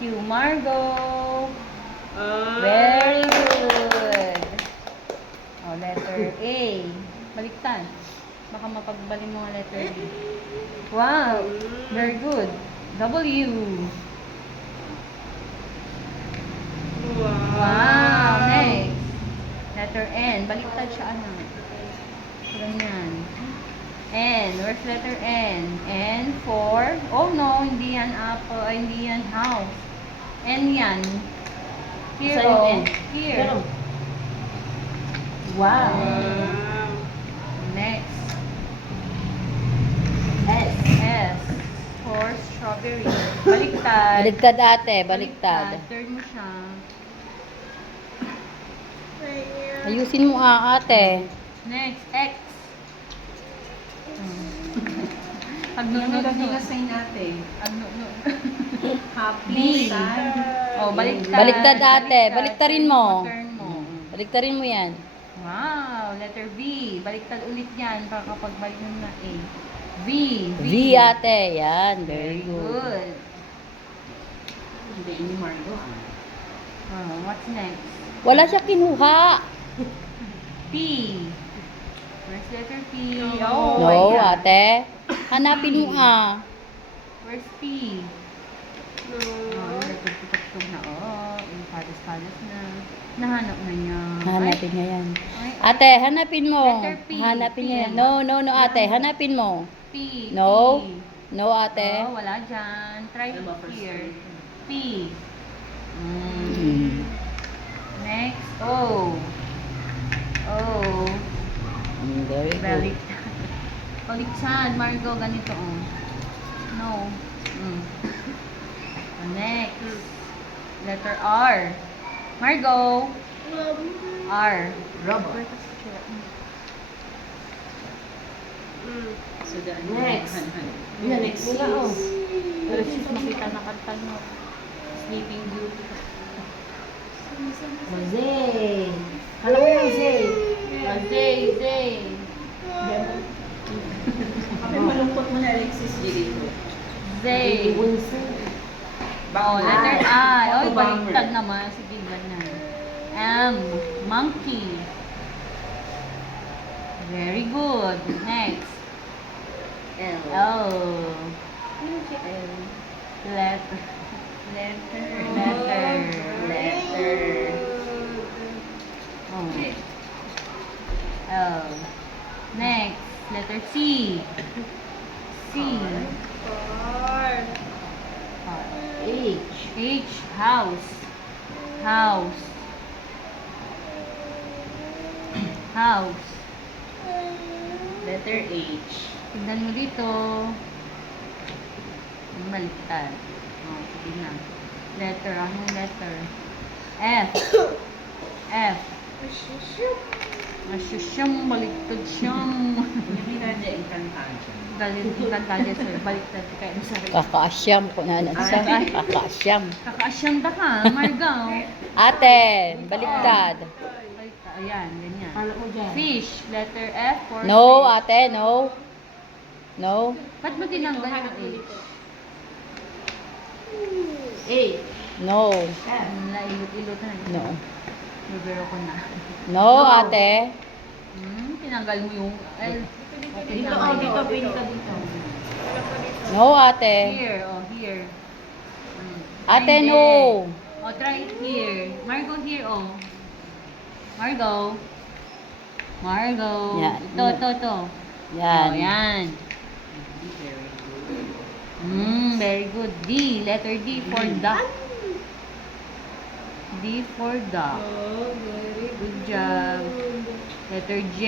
you, Margo. Very good. Oh, letter A. Baliktad. Baka mapagbalin mo ang letter B. Wow, very good. W. Wow, next. Letter N. Baliktad siya, ano. Ganyan. N. Where's letter N? N for, oh no, hindi yan apple, ay hindi yan house. N yan. Here, Saan yung oh. N? Here. Wow. Next. S. S. For strawberry. Baliktad. Baliktad ate, baliktad. Turn mo siya. Ayusin mo ate. Next. X. Pag nunod Yung sign natin. B. Happy, sad. Oh, baliktad. Baliktad ate, baliktarin mo. Turn mo. Baliktarin mo yan. Wow, letter V. Baliktad ulit yan para kapag balik mo na A. V. V ate, yan. Very Very good. good. Hindi, ni Margo. Oh, what's next? Wala siya kinuha. P. Where's letter P? No. Oh, my No God. ate. Hanapin mo Where's P? Oh, nagtugtog na. Oh, yung padas-padas na. Nahanap na niya. Hanapin niya yan. Ay, Ate, hanapin mo. Letter P. Hanapin niya yan. P. No ate, hanapin mo. P. No. P. No ate. Oh, wala dyan. Try Ano ba first here. word? P. Mm. Next. O. O. Very good. Baliktad. Baliktad, Margo. Ganito, oh. No. Next. Letter R. Margo. R. Rubber. So, the next. The next is... Pero sis, makita na kanta no. Sleeping Beauty. Jose. Alam mo yung Jose? Jose. Kapag malungkot mo na Alexis dito. Zay. Oh, letter I. Oy, baliktad naman. Sige, ganyan. M. Monkey. Very good. Next. L. L. Ano si L? Letter. Letter. Oh. L. Next. Letter C. C. H. H. House. House. House. Letter H. Tignan mo dito. Ang baliktad. Oh, sige na. Letter. Anong letter? F. F. Asyusyam. Baliktad siyam. Hindi na niya Encantadia. Galit yung kantadya sir. Baliktad kayo sa Kakaasyam ko na nagsam. Kakaasyam. Kakaasyam da ka, Margaw. Ate, baliktad. Baliktad. Ayan, ganyan. Alam mo dyan. Fish. Letter F for No fish. ate, no. No. Ba't mo tinanggal yung H? H. No. Ilot-ilot na. No. Bibero ko na. No ate. Tinanggal mo yung L. Okay, Dito, tama oh, dito, yun. pin ka dito. No ate. Here, oh, here. Ate, Hindi. no. Oh, try here. Margo, here, oh. Margo. Margo. Yan. Ito. Yan. Oh, yan. Very good. D. Letter D for duck. D for duck. Good job. Letter J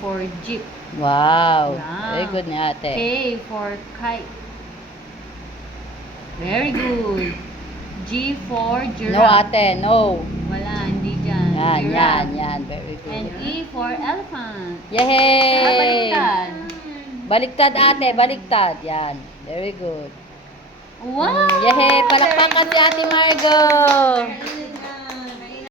for jeep. Wow. Wow. Very good ni ate. K for kite. Very good. G for giraffe. No ate, no. Wala, hindi dyan. Yan, Giraffe. yan. Very And good. E for elephant. Yay! Baliktad. Baliktad ate, baliktad. Yan. Very good. Wow! Yay! Palakpakan si Ate Margo!